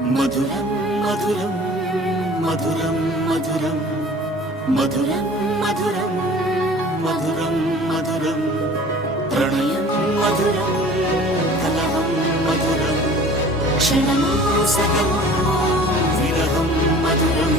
మధురం మధురం మధురం మధురం మధురం మధురం మధురం మధురం ప్రణయం మధురం కలహం మధురం క్షణము సగము విరహం మధురం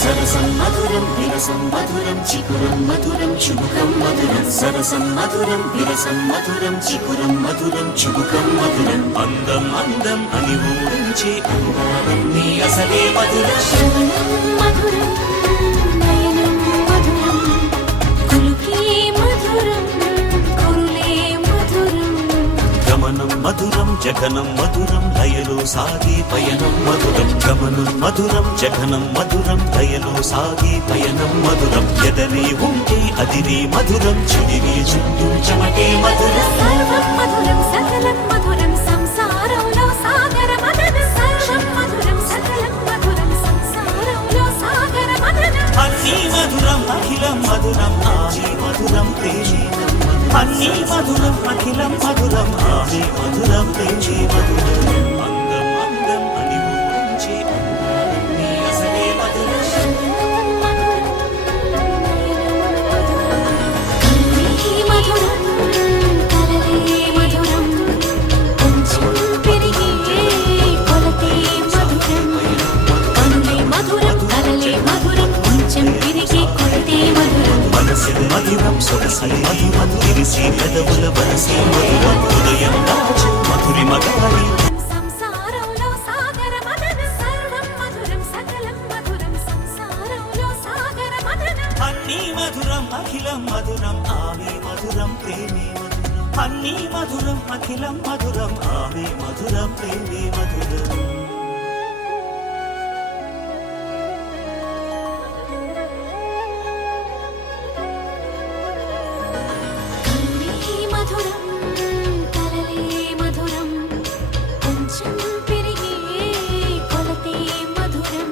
సరసం మధురం విరసం మధురం చికురం మధురం చుబుకం మధురం సరసం మధురం విరసం మధురం చికురం మధురం చుబుకం మధురం అందం అందం అని ఊరించే అందాలన్నీ అసలే మధురం శ్రవణం మధురం నయనం మధురం కులుకే మధురం కురులే మధురం గమనం మధురం జగనం మధురం లయలో సాగే పయనం మధురం గమనం మధురం జగనం మధురం లయలో సాగే పయనం మధురం ఎదరే ఉంటే అదిరే మధురం చెడిరే చుట్టూ చెమటే మధురం సర్వం మధురం సకలం మధురం సంసారంలో సాగర మదనం సర్వం మధురం సకలం మధురం సంసారంలో సాగర మదనం అన్నీ మధురం అఖిలం మధురం ఆది మధురం ప్రేమే అన్నీ మధురం అఖిలం మధురం ఆది మధురం ప్రేమే మధురం అందం అందం అని ఊరించే అందాలన్నీ అసలే మధురం శ్రవణం మధురం నయనం మధురం మధురం కలలే మధురం కొంచెం పెరిగే కొలతే మధురం కనులే మధురం కలలే మధురం కొంచెం పెరిగే కొలతే మధురం మనసు మధురం సొగసి మధురం తిరిసి పెదవుల వరసే మధురం హృదయం దాచు మధురి మగాలి సంసారంలో సాగర మదనం సర్వం మధురం సకలం మధురం సంసారంలో సాగర మదనం అన్నీ మధురం అఖిలం మధురం ఆమె మధురం ప్రేమే మధురం అన్నీ మధురం అఖిలం మధురం ఆమె మధురం ప్రేమే మధురం కనులే మధురం కలలే మధురం కొంచెం పెరిగే కొలతే మధురం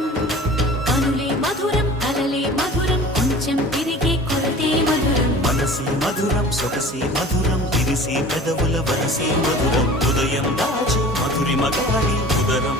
కనులే మధురం కలలే మధురం కొంచెం పెరిగే కొలతే మధురం మనసి మధురం సొగసి మధురం తిరిసి పెదవుల వరసే మధురం హృదయం దాచు మధురి మగాలి ఉదరం